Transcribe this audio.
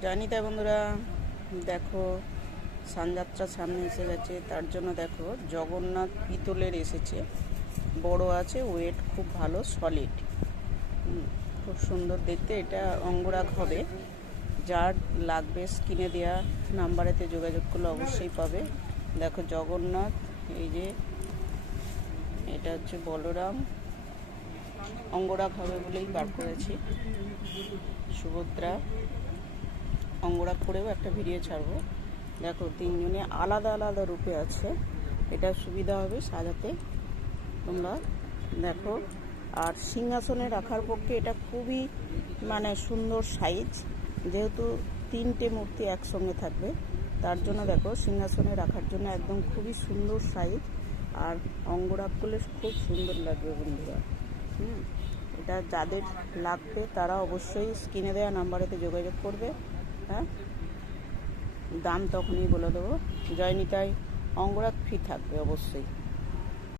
জানি তাই বন্ধুরা, দেখো সানযাত্রা সামনে এসে গেছে, তার জন্য দেখো জগন্নাথ পিতলের এসেছে, বড় আছে, ওয়েট খুব ভালো, সলিড, খুব সুন্দর দেখতে। এটা অঙ্গরাগ হবে। যার লাগবে স্ক্রিনে দেওয়া নাম্বারেতে যোগাযোগ করলে অবশ্যই পাবে। দেখো জগন্নাথ, এই যে এটা হচ্ছে বলরাম, অঙ্গরাগ হবে বলেই বার করেছি। সুভদ্রা অঙ্গরাগ করেও একটা ভিডিও ছাড়বো। দেখো তিনজনে আলাদা আলাদা রূপে আছে, এটা সুবিধা হবে সাজাতে তোমরা দেখো। আর সিংহাসনে রাখার পক্ষে এটা খুবই সুন্দর সাইজ, যেহেতু তিনটে মূর্তি একসঙ্গে থাকবে, তার জন্য দেখো সিংহাসনে রাখার জন্য একদম খুবই সুন্দর সাইজ। আর অঙ্গরাগ করলে খুব সুন্দর লাগবে বন্ধুরা। এটা যাদের লাগবে তারা অবশ্যই স্ক্রিনে দেওয়া নাম্বারেতে যোগাযোগ করবে। হ্যাঁ, দাম তখনই বলে দেবো। জয় নিতাই, অঙ্গরাগ ফ্রি থাকবে অবশ্যই।